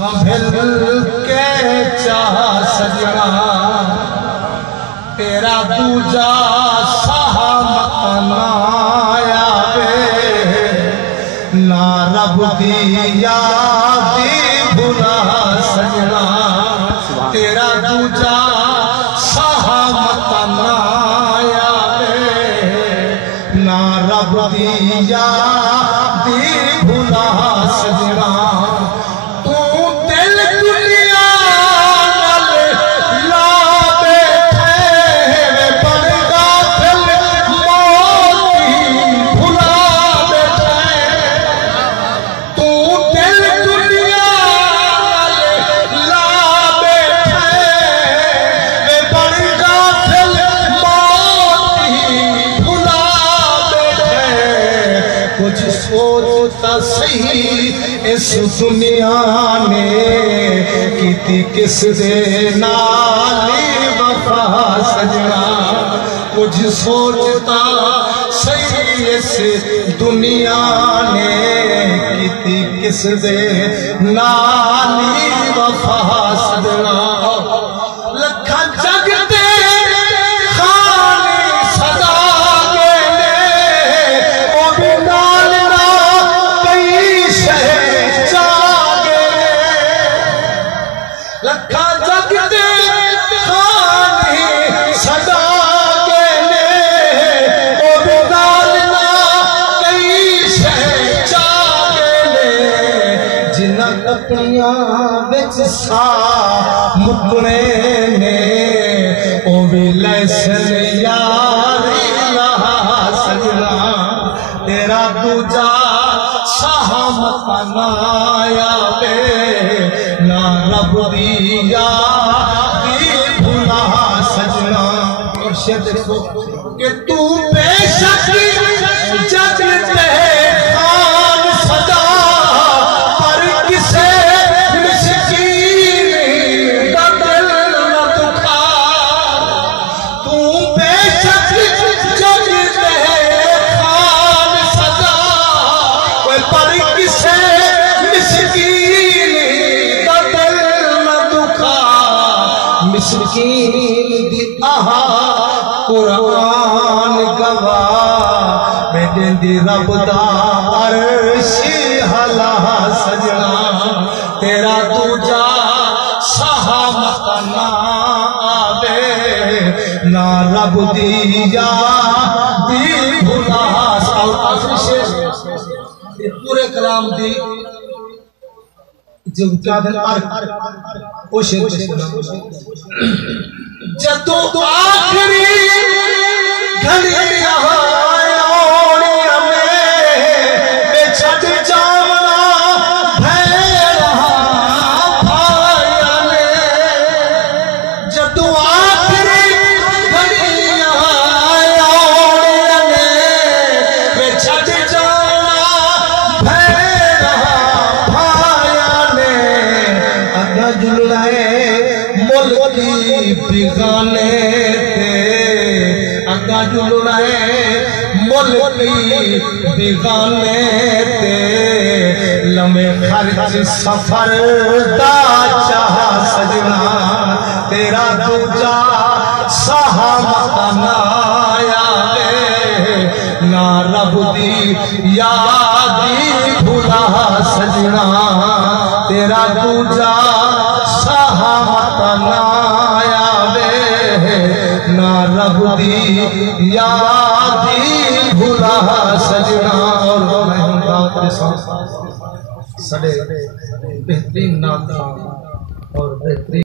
संभल के चाह सजना तेरा दूजा सहमतनाया ना रब दी यादी भुला सजना तेरा दूजा सहमतनाया ना रब दी यादी भुला सजना सोचता सही इस दुनिया ने कीती किस दे नाली वफा सजना कुछ सोचता सही इस दुनिया ने कीती किस दे नाली वफा सजना लखा जगते लखा जगते खानी सदा के ले ओ बिगाड़ना कई शहचा के ले जिन्ना अपनियां विच सा मुकने ने ओ भी लैसन यारी रहा सजना तेरा दूजा सहमतनाया बे ना रब दिया भुला सजना और शेर देखो कि तू बेशक जगते खान सदा पर किसे मिस्कीन का दिल न दुखा तू बेशक जगते खान सदा पर किसे मिस्कीन मिस्कीन दी आहा कुरान गवाह बेटे दी रब दा अर्शी हला सजना तेरा दूजा सहमतना आवे ना रब दी यादी भुला पूरे कलाम दी जब जदों आखिरी घड़ियां आउणियां मैं छड़ जावना भैरा भाया ने जदों आखिरी घड़ियां आउणियां मैं छड़ जावना भैरा भाया ने अदा जुलना मुल्की बिगाने ते अगा जुलना मुल्की बिगाने ते लम्हे खर्च सफर दा चाह सजना तेरा दूजा सहमतनाया ना रब दी यादी भुला सजना तेरा दूजा सहमतनाया ना रब दी यादी भुला सजना और सड़े बेहतरीन नाता और बेहतरीन